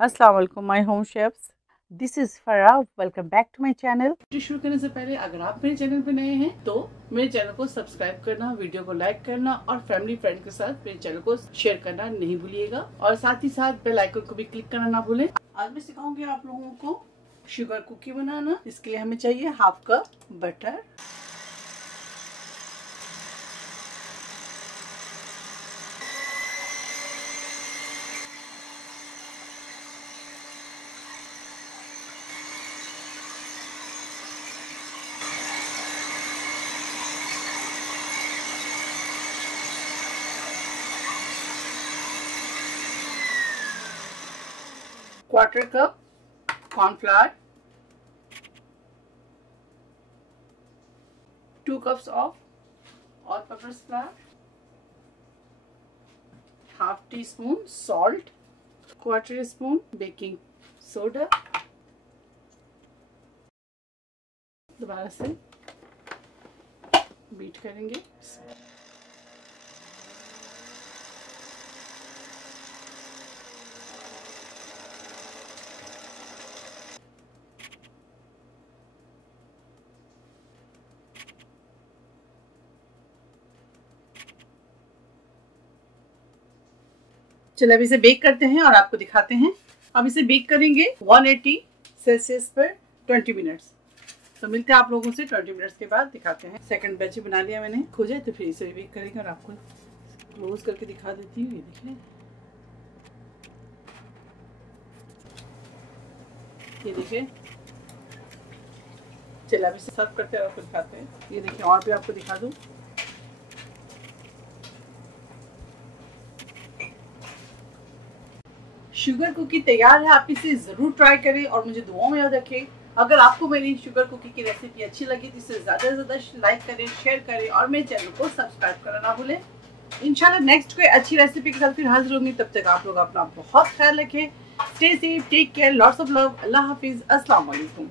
अस्सलाम वालेकुम my home chefs, this is Farah. Welcome back to my channel. शुरू करने से पहले अगर आप मेरे चैनल पे नए हैं तो मेरे चैनल को सब्सक्राइब करना, वीडियो को लाइक करना और फैमिली फ्रेंड के साथ मेरे चैनल को शेयर करना नहीं भूलिएगा और साथ ही साथ बेल आइकन को भी क्लिक करना ना भूलें। आज मैं सिखाऊंगी आप लोगों को शुगर कुकी बनाना। इसके लिए हमें चाहिए half cup butter, quarter cup cornflour, 2 cups of all purpose flour, half tea spoon salt, quarter spoon baking soda. दोबारा से बीट करेंगे। चलो अब इसे बेक करते हैं और आपको दिखाते हैं। अब इसे बेक करेंगे 180 सेल्सियस पर 20 मिनट्स। तो मिलते हैं आप लोगों से 20 मिनट्स के बाद, दिखाते हैं। सेकंड बैच बना लिया मैंने, खो जाए तो फिर इसे बेक करेंगे और आपको क्लोज करके दिखा देती हूँ। ये देखिए, ये देखिए। चलो अब इसे सर्व करते हैं और आपको दिखाते हैं। ये देखिए, और भी आपको दिखा दूँ। शुगर कुकी तैयार है। आप इसे जरूर ट्राई करें और मुझे दुआओं में याद रखें। अगर आपको मेरी शुगर कुकी की रेसिपी अच्छी लगी तो इसे ज्यादा से ज्यादा लाइक करें, शेयर करें और मेरे चैनल को सब्सक्राइब करना ना भूलें। इंशाल्लाह नेक्स्ट कोई अच्छी रेसिपी के साथ फिर हाजिर होंगी। तब तक आप लोग अपना बहुत ख्याल रखें। Stay safe, take care, lots of love. अल्लाह हाफिज, अस्सलाम वालेकुम।